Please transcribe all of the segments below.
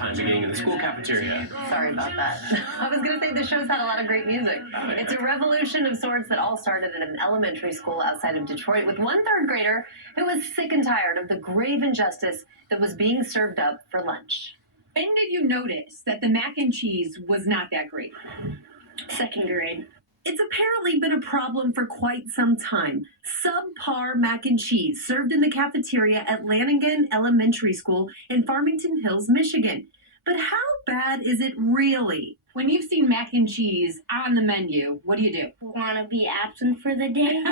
times of getting in the school cafeteria. Sorry about that. I was going to say the show's had a lot of great music. It's a revolution of sorts that all started at an elementary school outside of Detroit with one third grader who was sick and tired of the grave injustice that was being served up for lunch. When did you notice that the mac and cheese was not that great? Second grade. It's apparently been a problem for quite some time. Subpar mac and cheese served in the cafeteria at Lanigan Elementary School in Farmington Hills, Michigan. But how bad is it really? When you've seen mac and cheese on the menu, what do? Want to be absent for the day?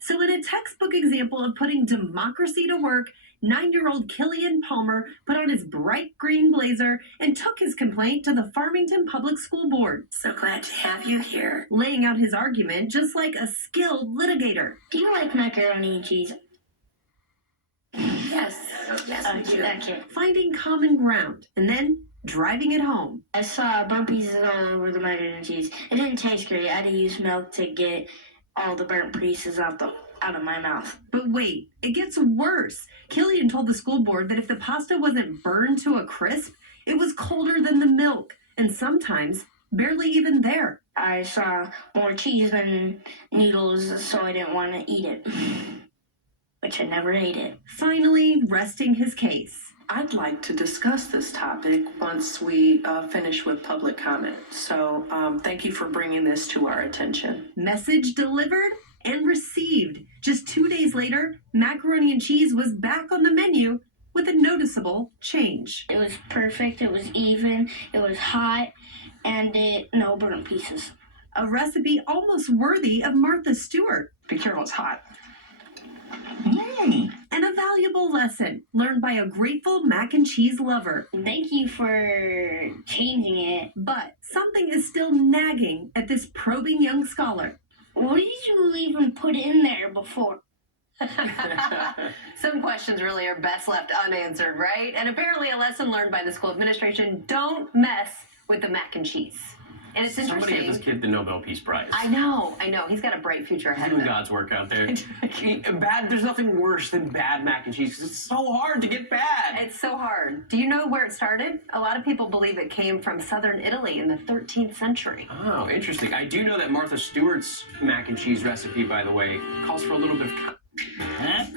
So in a textbook example of putting democracy to work, 9-year-old Killian Palmer put on his bright green blazer and took his complaint to the Farmington Public School Board. So glad to have you here. Laying out his argument just like a skilled litigator. Do you like macaroni and cheese? Yes, we do. Okay. Finding common ground and then driving it home. I saw burnt pieces all over the macaroni and cheese. It didn't taste great. I had to use milk to get all the burnt pieces out of my mouth. But wait, it gets worse. Killian told the school board that if the pasta wasn't burned to a crisp, it was colder than the milk, and sometimes barely even there. I saw more cheese than noodles, so I didn't want to eat it. Which I never ate it. Finally, resting his case. I'd like to discuss this topic once we finish with public comment. So thank you for bringing this to our attention. Message delivered and received. Just 2 days later, macaroni and cheese was back on the menu with a noticeable change. It was perfect, it was even, it was hot, and no burnt pieces. A recipe almost worthy of Martha Stewart. Be careful, it's hot. And a valuable lesson learned by a grateful mac and cheese lover. Thank you for changing it. But something is still nagging at this probing young scholar. What did you even put in there before? Some questions really are best left unanswered, right? And apparently a lesson learned by the school administration: don't mess with the mac and cheese. And it's interesting. Somebody get this kid the Nobel Peace Prize. I know. He's got a bright future ahead of Doing him. God's work out there. There's nothing worse than bad mac and cheese because it's so hard to get bad. It's so hard. Do you know where it started? A lot of people believe it came from southern Italy in the 13th century. Oh, interesting. I do know that Martha Stewart's mac and cheese recipe, by the way, calls for a little bit of